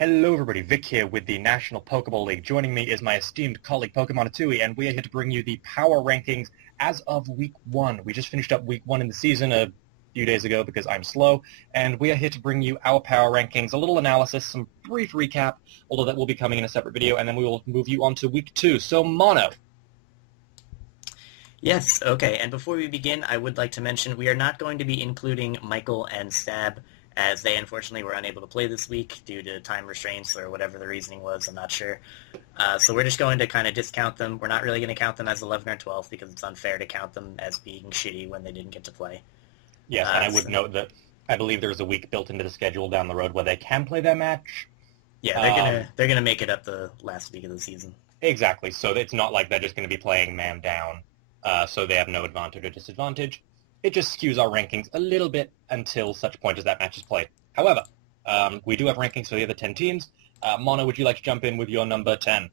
Hello everybody, Vic here with the National Pokeball League. Joining me is my esteemed colleague Vic and Monotooi, and we are here to bring you the power rankings as of Week 1. We just finished up Week 1 in the season a few days ago because I'm slow, and we are here to bring you our power rankings, a little analysis, some brief recap, although that will be coming in a separate video, and then we will move you on to Week 2. So, Mono. Yes, okay, and before we begin, I would like to mention we are not going to be including Michael and Stab, as they unfortunately were unable to play this week due to time restraints or whatever the reasoning was, I'm not sure. So we're just going to kind of discount them. We're not really going to count them as 11 or 12 because it's unfair to count them as being shitty when they didn't get to play. Yes, and I would note that I believe there's a week built into the schedule down the road where they can play their match. Yeah, they're gonna make it up the last week of the season. Exactly, so it's not like they're just going to be playing man down, so they have no advantage or disadvantage. It just skews our rankings a little bit until such point as that match is played. However, we do have rankings for the other 10 teams. Mono, would you like to jump in with your number 10?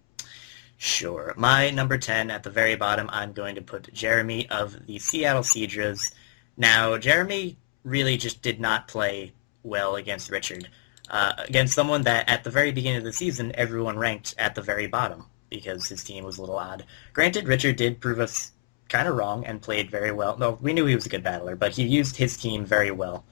Sure. My number 10, at the very bottom, I'm going to put Jeremy of the Seattle Seadras. Now, Jeremy really just did not play well against Richard. Against someone that, at the very beginning of the season, everyone ranked at the very bottom because his team was a little odd. Granted, Richard did prove us kind of wrong and played very well. No, we knew he was a good battler, but he used his team very well.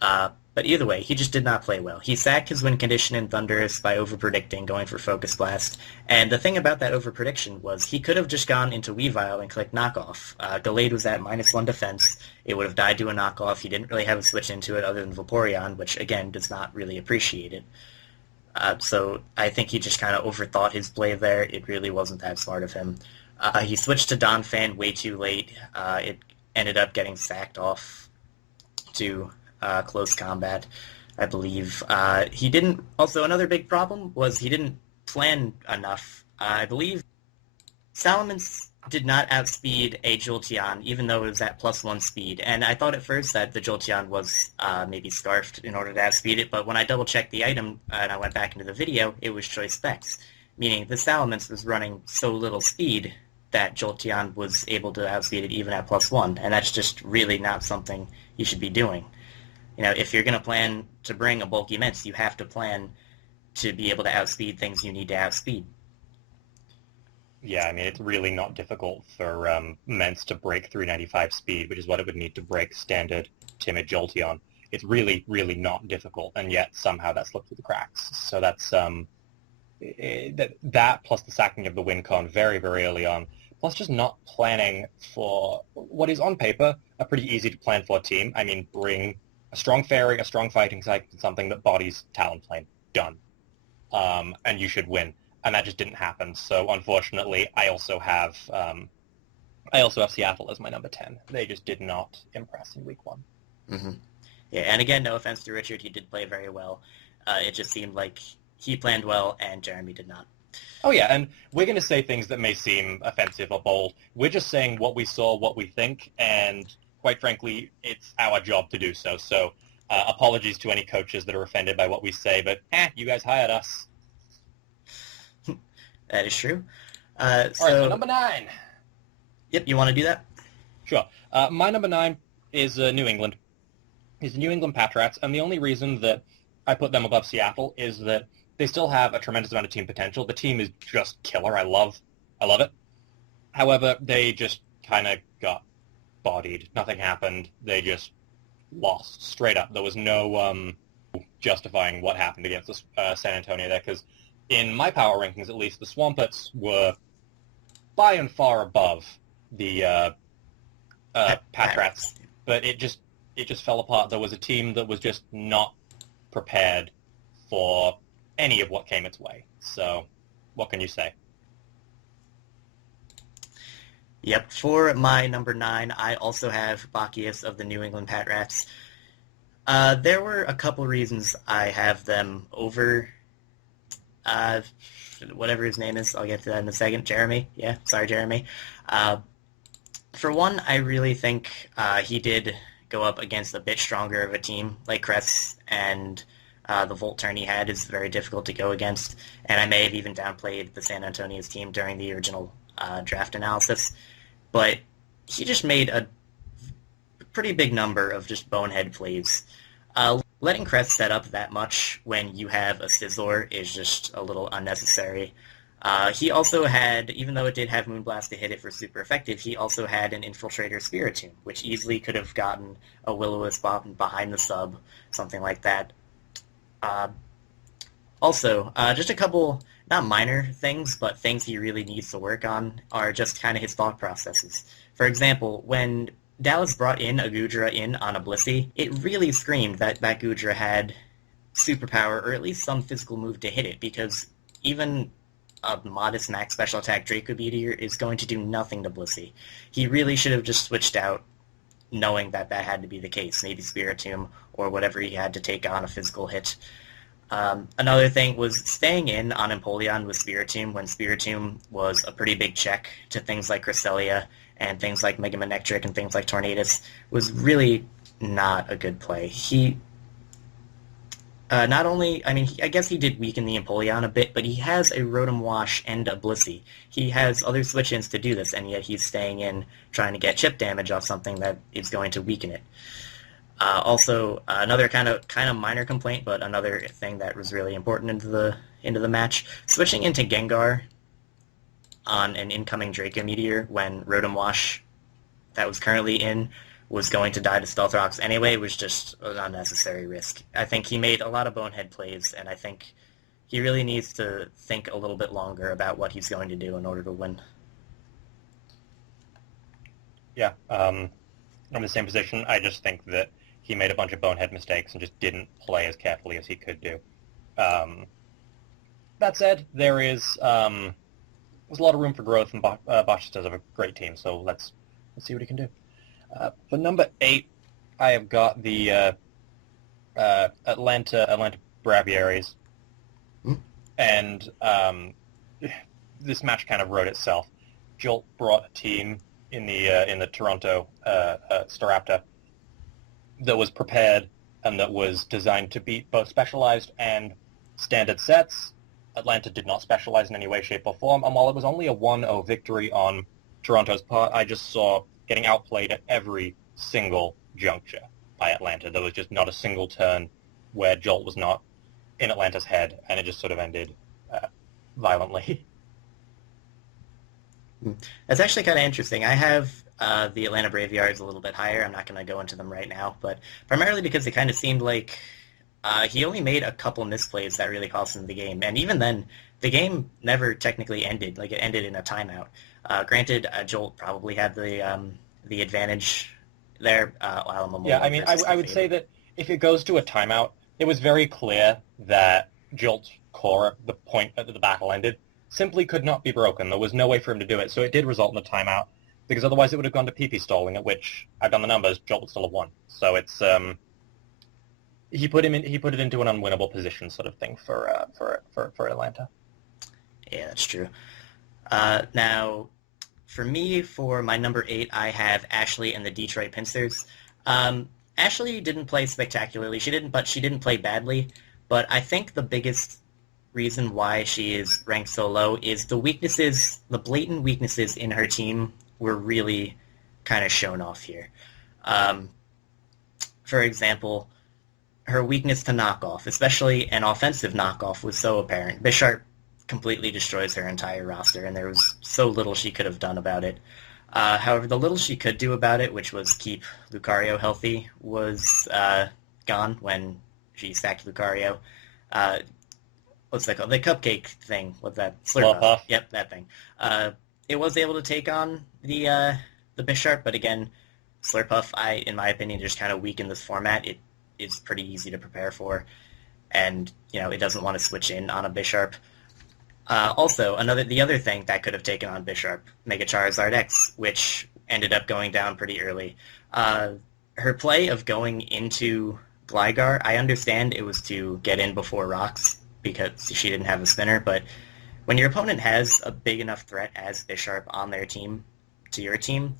But either way, he just did not play well. He sacked his win condition in Thunderous by over-predicting, going for Focus Blast. And the thing about that over-prediction was he could have just gone into Weavile and clicked Knockoff. Gallade was at -1 defense. It would have died to a Knockoff. He didn't really have a switch into it other than Vaporeon, which, again, does not really appreciate it. So I think he just kind of overthought his play there. It really wasn't that smart of him. He switched to Donphan way too late. It ended up getting sacked off to close combat, I believe. He didn't... Also, another big problem was he didn't plan enough. I believe Salamence did not outspeed a Jolteon, even though it was at +1 speed. And I thought at first that the Jolteon was maybe scarfed in order to outspeed it, but when I double-checked the item and I went back into the video, it was Choice Specs, meaning the Salamence was running so little speed that Jolteon was able to outspeed it even at +1, and that's just really not something you should be doing. You know, if you're going to plan to bring a bulky Mence, you have to plan to be able to outspeed things you need to outspeed. Yeah, I mean, it's really not difficult for Mence to break 395 speed, which is what it would need to break standard timid Jolteon. It's really, really not difficult, and yet somehow that slipped through the cracks. So that's that plus the sacking of the win con very, very early on, plus just not planning for what is on paper a pretty easy to plan for team. I mean, bring a strong fairy, a strong fighting type, and something that bodies Talonflame. Done. And you should win. And that just didn't happen. So unfortunately, I also have Seattle as my number 10. They just did not impress in Week 1. Mm-hmm. Yeah, and again, no offense to Richard, he did play very well. It just seemed like he planned well and Jeremy did not. Oh yeah, and we're going to say things that may seem offensive or bold. We're just saying what we saw, what we think, and quite frankly, it's our job to do so. So apologies to any coaches that are offended by what we say, but you guys hired us. That is true. All right, so number 9. Yep, you want to do that? Sure. My number 9 is New England. It's the New England Patrats, and the only reason that I put them above Seattle is that they still have a tremendous amount of team potential. The team is just killer. I love it. However, they just kind of got bodied. Nothing happened. They just lost straight up. There was no justifying what happened against San Antonio there, because in my power rankings, at least, the Swampets were by and far above the Patrats, but it just fell apart. There was a team that was just not prepared for any of what came its way. So, what can you say? Yep, for my number 9, I also have Bacchius of the New England Patrats. There were a couple reasons I have them over whatever his name is. I'll get to that in a second. Jeremy. Yeah, sorry, Jeremy. For one, I really think he did go up against a bit stronger of a team like Cress, and the Volt turn he had is very difficult to go against, and I may have even downplayed the San Antonio's team during the original draft analysis, but he just made a pretty big number of just bonehead plays. letting Crest set up that much when you have a Sizzler is just a little unnecessary. He also had, even though it did have Moonblast to hit it for super effective, he also had an Infiltrator Spiritomb, which easily could have gotten a Will-O-Wisp behind the sub, something like that. Uh, Also, just a couple, not minor things, but things he really needs to work on are just kind of his thought processes. For example, when Dallas brought in a Goodra in on a Blissey, it really screamed that that Goodra had superpower or at least some physical move to hit it, because even a modest max special attack Draco Meteor is going to do nothing to Blissey. He really should have just switched out knowing that that had to be the case. Maybe Spiritomb or whatever he had to take on a physical hit. Another thing was staying in on Empoleon with Spiritomb when Spiritomb was a pretty big check to things like Cresselia and things like Mega Manectric and things like Tornadus was really not a good play. He not only, I mean, I guess he did weaken the Empoleon a bit, but he has a Rotom Wash and a Blissey. He has other switch-ins to do this, and yet he's staying in trying to get chip damage off something that is going to weaken it. Also, another kind of minor complaint, but another thing that was really important into the match, switching into Gengar on an incoming Draco Meteor when Rotom Wash that was currently in was going to die to Stealth Rocks anyway was just an unnecessary risk. I think he made a lot of bonehead plays, and I think he really needs to think a little bit longer about what he's going to do in order to win. Yeah, I'm in the same position. I just think that he made a bunch of bonehead mistakes and just didn't play as carefully as he could do. That said, there's a lot of room for growth, and Bosch does have a great team, so let's see what he can do. For number 8, I have got the Atlanta Braviaries, and this match kind of wrote itself. Jolt brought a team in the Toronto Staraptor that was prepared and that was designed to beat both specialized and standard sets. Atlanta did not specialize in any way, shape, or form, and while it was only a 1-0 victory on Toronto's part, I just saw getting outplayed at every single juncture by Atlanta. There was just not a single turn where Jolt was not in Atlanta's head, and it just sort of ended violently. That's actually kind of interesting. I have the Atlanta Braviards a little bit higher. I'm not going to go into them right now, but primarily because it kind of seemed like he only made a couple misplays that really cost him the game, and even then, the game never technically ended. Like, it ended in a timeout. Granted, Jolt probably had the advantage there. Yeah, I mean, I would say that if it goes to a timeout, it was very clear that Jolt's core, the point that the battle ended, simply could not be broken. There was no way for him to do it, so it did result in a timeout, because otherwise it would have gone to PP stalling, at which, I've done the numbers, Jolt would still have won. So it's, he put it into an unwinnable position sort of thing for Atlanta. Yeah, that's true. Now, for me, for my number 8, I have Ashley and the Detroit Pincers. Ashley didn't play spectacularly. She didn't play badly. But I think the biggest reason why she is ranked so low is the blatant weaknesses in her team were really kind of shown off here. For example, her weakness to knockoff, especially an offensive knockoff, was so apparent. Bisharp completely destroys her entire roster, and there was so little she could have done about it. However, the little she could do about it, which was keep Lucario healthy, was gone when she sacked Lucario. What's that called? The cupcake thing. What's that? Slurpuff. Yep, that thing. It was able to take on the Bisharp, but again, Slurpuff, in my opinion, just kind of weakened this format. It is pretty easy to prepare for, and it doesn't want to switch in on a Bisharp. Also, the other thing that could have taken on Bisharp, Mega Charizard X, which ended up going down pretty early. Her play of going into Gligar, I understand it was to get in before Rocks because she didn't have a spinner, but when your opponent has a big enough threat as Bisharp on their team to your team,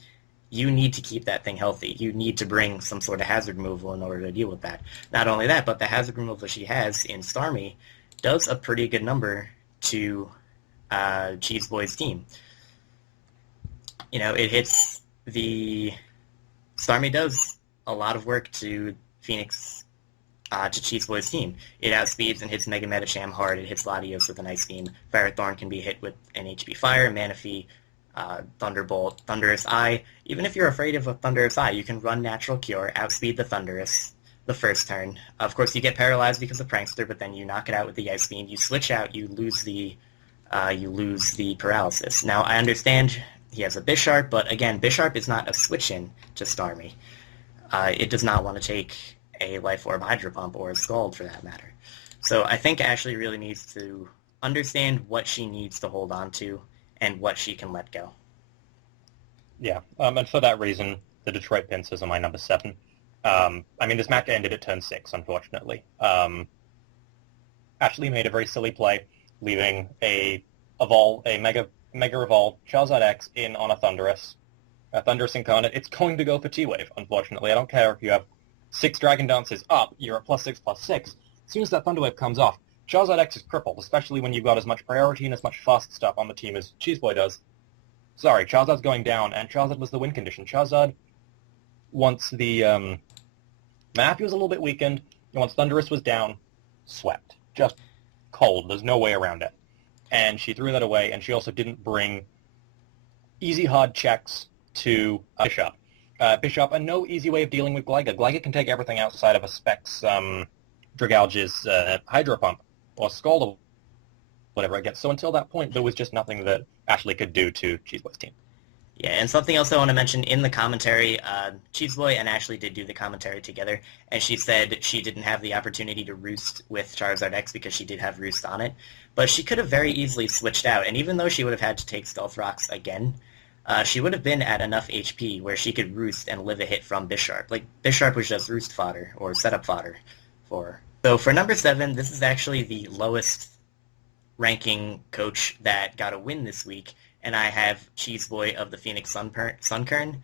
you need to keep that thing healthy. You need to bring some sort of hazard removal in order to deal with that. Not only that, but the hazard removal she has in Starmie does a pretty good number to Cheese Boy's team. It hits the... Starmie does a lot of work to Phoenix to Cheese Boy's team. It outspeeds and hits Mega Medicham hard. It hits Latios with an Ice Beam. Firethorn can be hit with an HP Fire, Manaphy, Thunderbolt, Thunderous Eye. Even if you're afraid of a Thunderous Eye, you can run Natural Cure, outspeed the Thunderous the first turn. Of course, you get paralyzed because of Prankster, but then you knock it out with the Ice Beam. You switch out, you lose the paralysis. Now, I understand he has a Bisharp, but again, Bisharp is not a switch-in to Starmie. It does not want to take a Life Orb Hydro Pump or a Scald for that matter. So I think Ashley really needs to understand what she needs to hold on to and what she can let go. Yeah, and for that reason, the Detroit Pincers are my number 7. This match ended at turn 6, unfortunately. Ashley made a very silly play, leaving a Mega Evolve Charizard X in on a Thundurus Incarnate. It's going to go for T-Wave, unfortunately. I don't care if you have 6 Dragon Dances up, you're at +6/+6. As soon as that Thunder Wave comes off, Charizard X is crippled, especially when you've got as much priority and as much fast stuff on the team as Cheeseboy does. Sorry, Charizard's going down, and Charizard was the win condition. Charizard, once the Manaphy was a little bit weakened, and once Thundurus was down, swept. Just cold. There's no way around it. And she threw that away, and she also didn't bring easy, hard checks to Bishop. Bishop, and no easy way of dealing with Gliga. Gliga can take everything outside of a Specs Dragalge's Hydro Pump, or Scald, or whatever it gets. So until that point, there was just nothing that Ashley could do to Cheeseboy's team. Yeah, and something else I want to mention in the commentary, Cheeseboy and Ashley did do the commentary together, and she said she didn't have the opportunity to Roost with Charizard X because she did have Roost on it, but she could have very easily switched out, and even though she would have had to take Stealth Rocks again, she would have been at enough HP where she could Roost and live a hit from Bisharp. Like, Bisharp was just Roost fodder, or setup fodder for her. So for number 7, this is actually the lowest ranking coach that got a win this week, and I have Cheeseboy of the Phoenix Sunkern.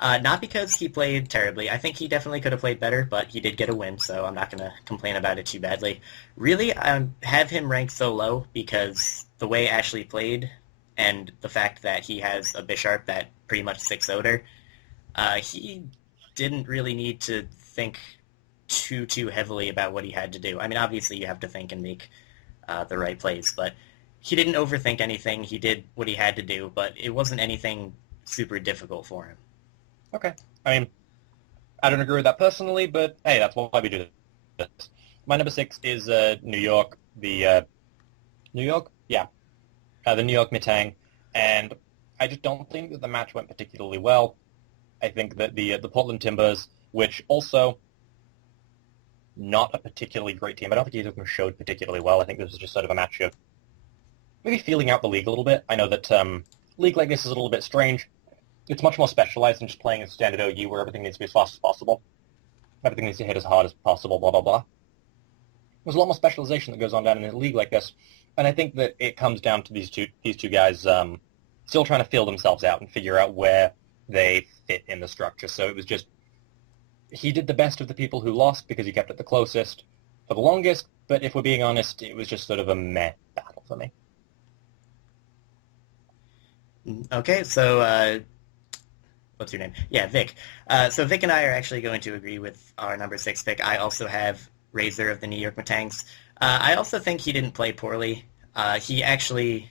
Not because he played terribly. I think he definitely could have played better, but he did get a win, so I'm not going to complain about it too badly. Really, I have him ranked so low because the way Ashley played and the fact that he has a Bisharp that pretty much 6-0'd her, he didn't really need to think too heavily about what he had to do. I mean, obviously you have to think and make the right plays, but he didn't overthink anything. He did what he had to do, but it wasn't anything super difficult for him. Okay. I mean, I don't agree with that personally, but hey, that's why we do this. My number 6 is New York. The New York Mitang, and I just don't think that the match went particularly well. I think that the Portland Timbers, which also not a particularly great team. I don't think either of them showed particularly well. I think this was just sort of a match of maybe feeling out the league a little bit. I know that league like this is a little bit strange. It's much more specialized than just playing a standard OU where everything needs to be as fast as possible. Everything needs to hit as hard as possible, blah, blah, blah. There's a lot more specialization that goes on down in a league like this, and I think that it comes down to these two guys still trying to feel themselves out and figure out where they fit in the structure. So it was just, he did the best of the people who lost because he kept it the closest for the longest, but if we're being honest, it was just sort of a meh battle for me. Okay, so what's your name? Yeah, Vic. So Vic and I are actually going to agree with our number 6 pick. I also have Razor of the New York Matangs. I also think he didn't play poorly. He actually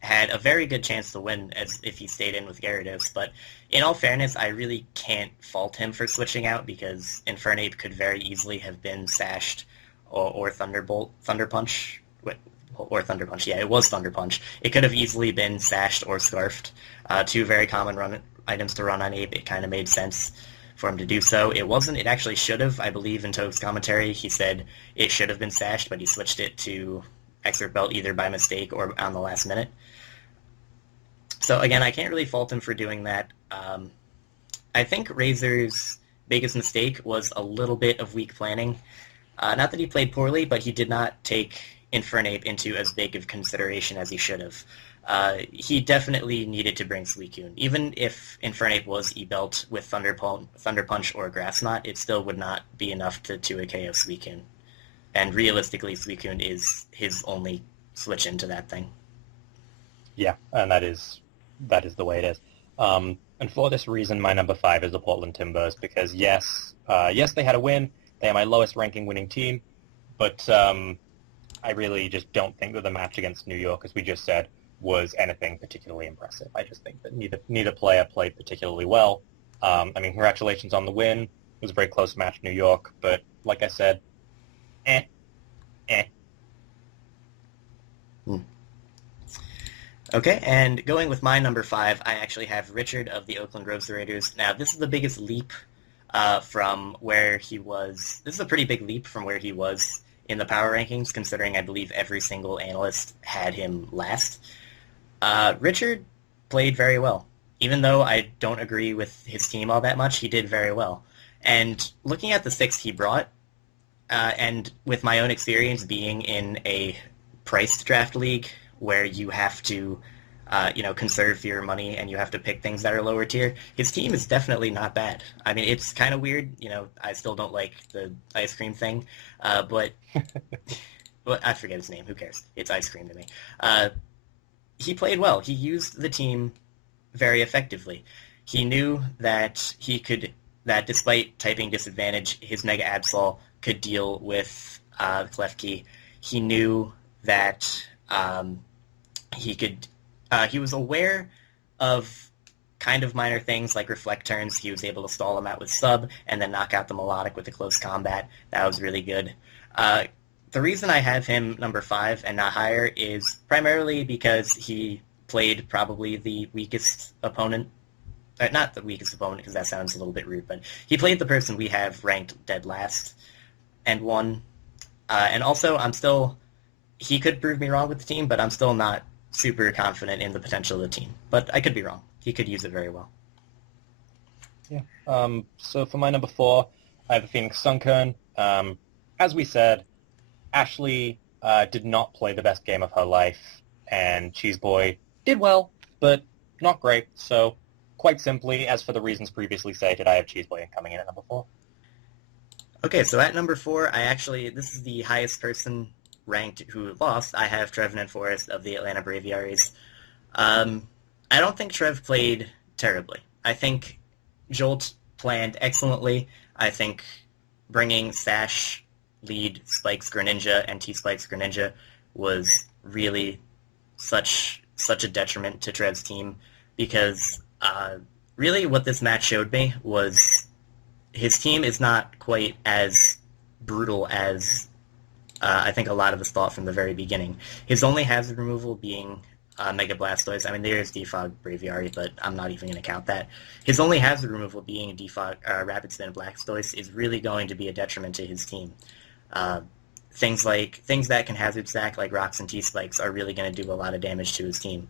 had a very good chance to win as if he stayed in with Gyarados, but in all fairness, I really can't fault him for switching out because Infernape could very easily have been Sashed or Thunder Punch. Or Thunder Punch, yeah, it was Thunder Punch. It could have easily been Sashed or Scarfed. 2 very common items to run on Ape. It kind of made sense for him to do so. It wasn't. It actually should have. I believe in Toge's commentary, he said it should have been Sashed, but he switched it to Expert Belt either by mistake or on the last minute. So again, I can't really fault him for doing that. I think Razor's biggest mistake was a little bit of weak planning. Not that he played poorly, but he did not take Infernape into as big of consideration as he should have. He definitely needed to bring Suicune. Even if Infernape was E-Belt with Thunder Punch or Grass Knot, it still would not be enough to 2 KO Suicune. And realistically, Suicune is his only switch into that thing. Yeah, and that is the way it is. And for this reason, my number 5 is the Portland Timbers, because yes, they had a win. They are my lowest ranking winning team, but I really just don't think that the match against New York, as we just said, was anything particularly impressive. I just think that neither player played particularly well. I mean, congratulations on the win. It was a very close match, New York, but like I said, eh. Okay, and going with my number 5, I actually have Richard of the Oakland Rose Raiders. Now, this is the biggest leap from where he was. This is a pretty big leap from where he was in the power rankings, considering I believe every single analyst had him last. Richard played very well. Even though I don't agree with his team all that much, he did very well. And looking at the 6 he brought, and with my own experience being in a priced draft league where you have to, conserve your money and you have to pick things that are lower tier, his team is definitely not bad. I mean, it's kind of weird. I still don't like the ice cream thing, but I forget his name. Who cares? It's ice cream to me. He played well. He used the team very effectively. He knew that that despite typing disadvantage, his Mega Absol could deal with Clef Key. He knew that he was aware of kind of minor things like reflect turns. He was able to stall him out with sub and then knock out the melodic with the close combat. That was really good. The reason I have him number 5 and not higher is primarily because he played probably the weakest opponent. Not the weakest opponent, because that sounds a little bit rude, but he played the person we have ranked dead last and won. And also, he could prove me wrong with the team, but I'm still not super confident in the potential of the team. But I could be wrong. He could use it very well. Yeah. So for my number 4, I have the Phoenix Sunkern. As we said, Ashley did not play the best game of her life, and Cheeseboy did well, but not great. So quite simply, as for the reasons previously stated, I have Cheeseboy coming in at number 4. Okay, so at number 4, this is the highest person ranked who lost. I have Trevenant Forrest of the Atlanta Braviaries. I don't think Trev played terribly. I think Jolt planned excellently. I think bringing Sash, Lead, Spikes, Greninja, and T-Spikes Greninja was really such a detriment to Trev's team, because really what this match showed me was his team is not quite as brutal as I think a lot of us thought from the very beginning. His only hazard removal being Mega Blastoise. I mean, there is Defog Braviary, but I'm not even going to count that. His only hazard removal being Defog Rapid Spin Blastoise is really going to be a detriment to his team. Things that can hazard stack, like Rocks and T-Spikes, are really going to do a lot of damage to his team.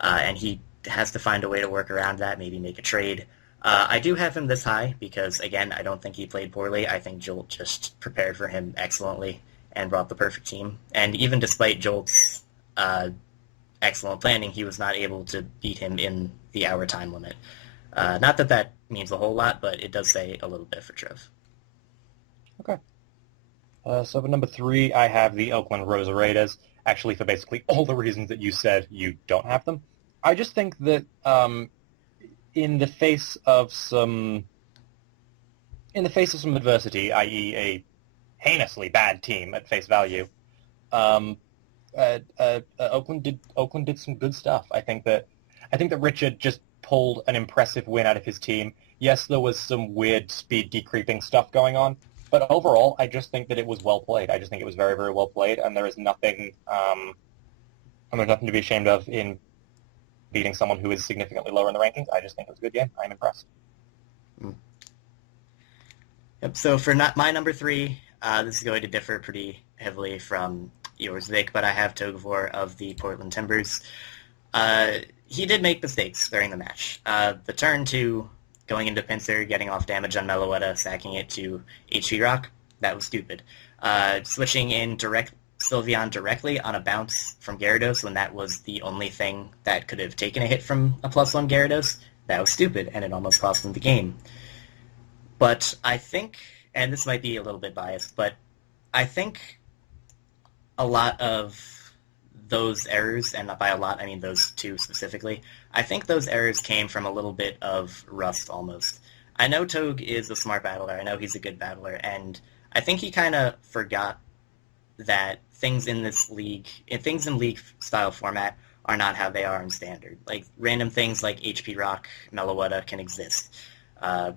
And he has to find a way to work around that, maybe make a trade. I do have him this high because, again, I don't think he played poorly. I think Jolt just prepared for him excellently and brought the perfect team. And even despite Jolt's excellent planning, he was not able to beat him in the hour time limit. Not that that means a whole lot, but it does say a little bit for Trev. Okay. So for number 3, I have the Oakland Rosa Raiders, actually for basically all the reasons that you said you don't have them. I just think that in the face of some adversity, i.e. a heinously bad team at face value, Oakland did some good stuff. I think that Richard just pulled an impressive win out of his team. Yes, there was some weird speed decreeping stuff going on, but overall, I just think that it was well played. I just think it was very, very well played, and there is nothing to be ashamed of in beating someone who is significantly lower in the rankings. I just think it was a good game. I'm impressed. Yep. So for my number 3, this is going to differ pretty heavily from yours, Vic, but I have Togavor of the Portland Timbers. He did make mistakes during the match. The turn 2, going into Pinsir, getting off damage on Meloetta, sacking it to HP Rock, that was stupid. Switching in Sylveon directly on a bounce from Gyarados when that was the only thing that could have taken a hit from a +1 Gyarados, that was stupid, and it almost cost him the game. But I think, and this might be a little bit biased, but I think a lot of those errors, and by a lot I mean those 2 specifically, I think those errors came from a little bit of rust almost. I know Togue is a smart battler. I know he's a good battler, and I think he kind of forgot that things in league style format are not how they are in standard. Like random things like HP Rock, Meloetta can exist. Uh,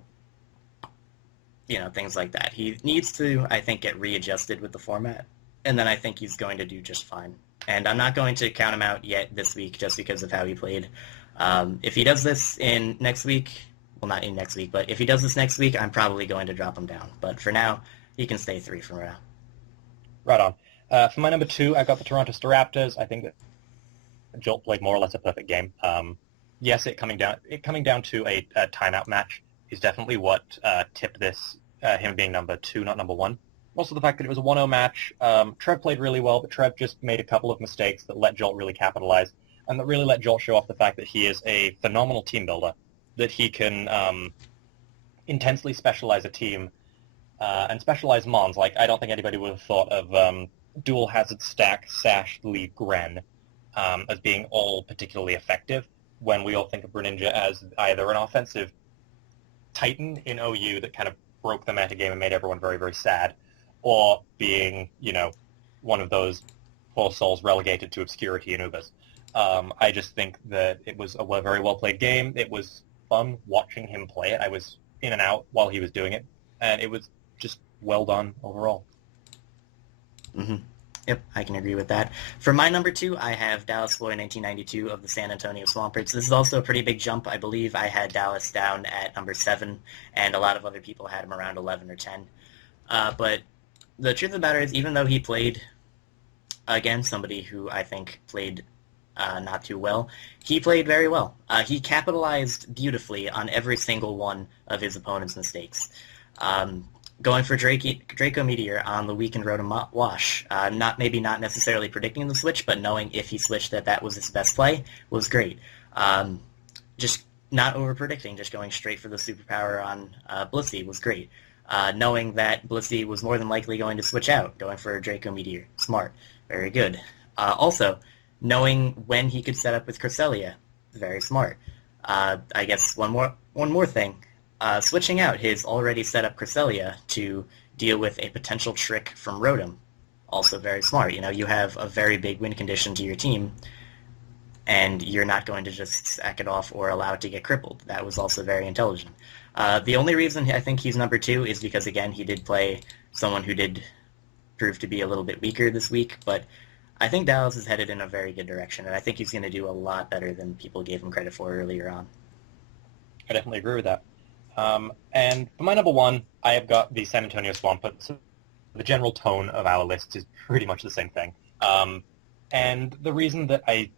things like that. He needs to, I think, get readjusted with the format, and then I think he's going to do just fine. And I'm not going to count him out yet this week just because of how he played. If he does this in next week, well, not in next week, but if he does this next week, I'm probably going to drop him down. But for now, he can stay 3 for now. Right on. For my number 2, I got the Toronto Raptors. I think that Jolt played more or less a perfect game. Yes, it coming down to a timeout match is definitely what tipped this, him being number 2, not number 1. Also the fact that it was a 1-0 match. Trev played really well, but Trev just made a couple of mistakes that let Jolt really capitalize, and that really let Jolt show off the fact that he is a phenomenal team builder, that he can intensely specialize a team and specialize Mons. Like, I don't think anybody would have thought of dual hazard stack Sash Lee Gren as being all particularly effective, when we all think of Greninja as either an offensive titan in OU that kind of broke the metagame and made everyone very, very sad, or being, one of those poor souls relegated to obscurity in Ubers. I just think that it was a very well-played game. It was fun watching him play it. I was in and out while he was doing it, and it was just well done overall. Mm-hmm. Yep, I can agree with that. For my number 2, I have Dallas Floyd 1992 of the San Antonio Swampards. This is also a pretty big jump. I believe I had Dallas down at number 7, and a lot of other people had him around 11 or 10. But the truth of the matter is, even though he played, again, somebody who I think played not too well, he played very well. He capitalized beautifully on every single one of his opponent's mistakes. Going for Draco Meteor on the weakened Rotom Wash, not necessarily predicting the switch, but knowing if he switched that was his best play was great. Just not over-predicting, just going straight for the superpower on Blissey was great. Knowing that Blissey was more than likely going to switch out, going for Draco Meteor, smart, very good. Also, knowing when he could set up with Cresselia, very smart. I guess one more thing. Switching out his already set up Cresselia to deal with a potential trick from Rotom, also very smart. You have a very big win condition to your team, and you're not going to just sack it off or allow it to get crippled. That was also very intelligent. The only reason I think he's number 2 is because, again, he did play someone who did prove to be a little bit weaker this week, but I think Dallas is headed in a very good direction, and I think he's going to do a lot better than people gave him credit for earlier on. I definitely agree with that. And for my number 1, I have got the San Antonio Swampards. So the general tone of our list is pretty much the same thing. And the reason that I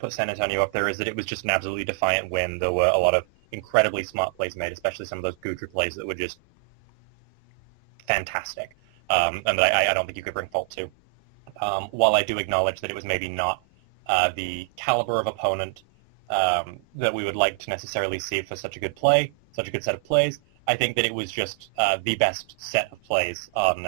put San Antonio up there is that it was just an absolutely defiant win. There were a lot of incredibly smart plays made, especially some of those Goodra plays that were just fantastic, and that I don't think you could bring fault to. While I do acknowledge that it was maybe not the caliber of opponent that we would like to necessarily see for such a good set of plays, I think that it was just the best set of plays on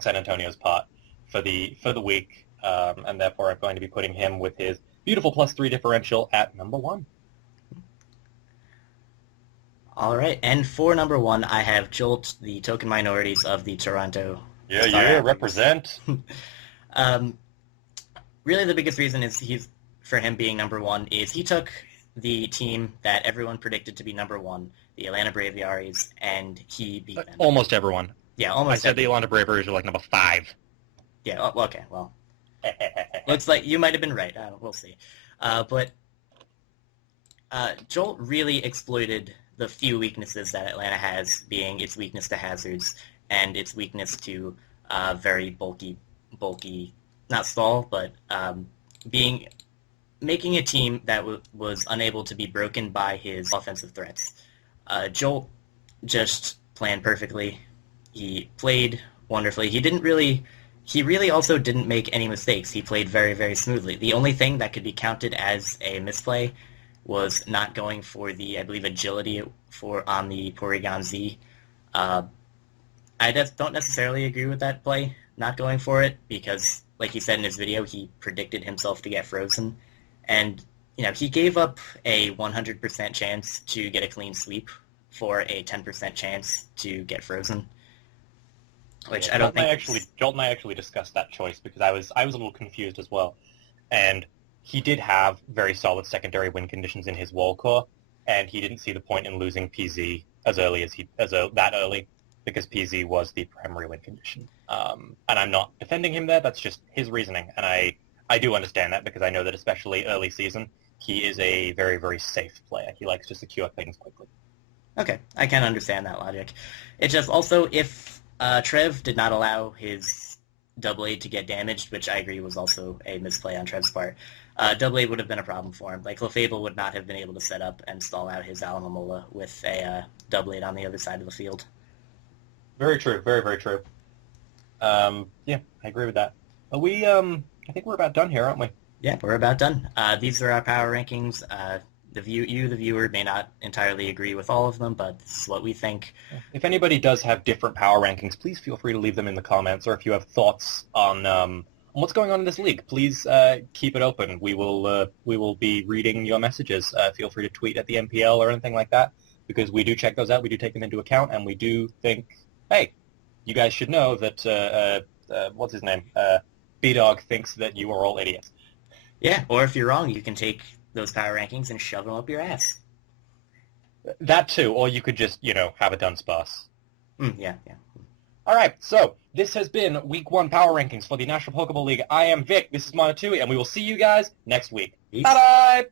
San Antonio's part for the week, and therefore I'm going to be putting him with his beautiful +3 differential at number 1. All right, and for number 1, I have Jolt, the token minorities of the Toronto. Yeah, represent. Really, the biggest reason is for him being number 1 is he took the team that everyone predicted to be number 1, the Atlanta Braviaries, and he beat them. Almost everyone. Yeah, almost. I said the Atlanta Braviaries are like number 5. Yeah. Okay. Well, looks like you might have been right. We'll see. But Jolt really exploited the few weaknesses that Atlanta has, being its weakness to hazards and its weakness to very bulky, not stall, but making a team that was unable to be broken by his offensive threats. Jolt just planned perfectly. He played wonderfully. He really also didn't make any mistakes. He played very, very smoothly. The only thing that could be counted as a misplay was not going for the, I believe, agility on the Porygon Z. I don't necessarily agree with that play, not going for it, because, like he said in his video, he predicted himself to get frozen. And, he gave up a 100% chance to get a clean sweep for a 10% chance to get frozen. Which I don't think... Jolt and I actually discussed that choice because I was a little confused as well. And he did have very solid secondary win conditions in his wall core, and he didn't see the point in losing PZ that early because PZ was the primary win condition. And I'm not defending him there. That's just his reasoning, and I do understand that because I know that especially early season, he is a very, very safe player. He likes to secure things quickly. Okay, I can understand that logic. It's just also if Trev did not allow his double A to get damaged, which I agree was also a misplay on Trev's part, double A would have been a problem for him. Like, Lefebvre would not have been able to set up and stall out his Alamomola with a double A on the other side of the field. Very true. Very, very true. Yeah, I agree with that. I think we're about done here, aren't we? Yeah, we're about done. These are our power rankings. The viewer, may not entirely agree with all of them, but this is what we think. If anybody does have different power rankings, please feel free to leave them in the comments, or if you have thoughts on what's going on in this league, please keep it open. We will be reading your messages. Feel free to tweet at the NPL or anything like that, because we do check those out. We do take them into account, and we do think, hey, you guys should know that what's his name? B-Dog thinks that you are all idiots. Yeah, or if you're wrong, you can take those power rankings and shove them up your ass. That too, or you could just, have a dunce boss. Yeah. All right, so this has been Week 1 Power Rankings for the National Pokeball League. I am Vic, this is Monotooi, and we will see you guys next week. Peace. Bye-bye!